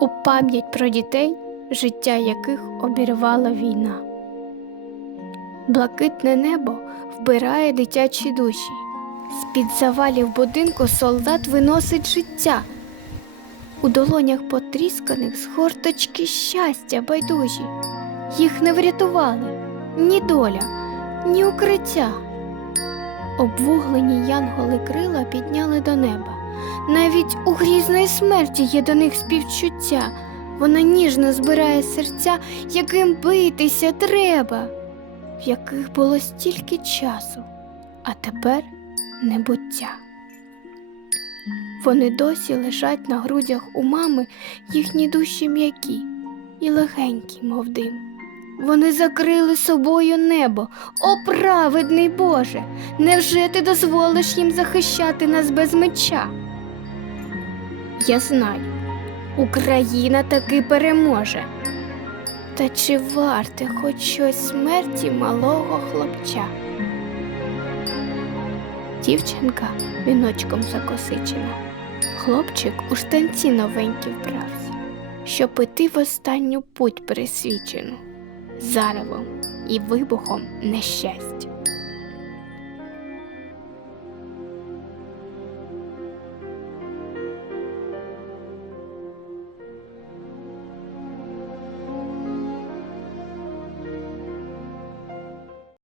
у пам'ять про дітей, життя яких обірвала війна. Блакитне небо вбирає дитячі душі. З-під завалів будинку солдат виносить життя. У долонях потрісканих згорточки щастя байдужі. Їх не врятували ні доля, ні укриття. Обвуглені янголи крила підняли до неба. Навіть у грізної смерті є до них співчуття. Вона ніжно збирає серця, яким битися треба, в яких було стільки часу, а тепер небуття. Вони досі лежать на грудях у мами, їхні душі м'які і легенькі, мов дим. Вони закрили собою небо, о праведний Боже, невже ти дозволиш їм захищати нас без меча? Я знаю, Україна таки переможе. Та чи варте хоч щось смерті малого хлопча? Дівчинка віночком закосичена, хлопчик у штанці новенькі вбрався, щоб іти в останню путь присвічену, заревом і вибухом нещастя.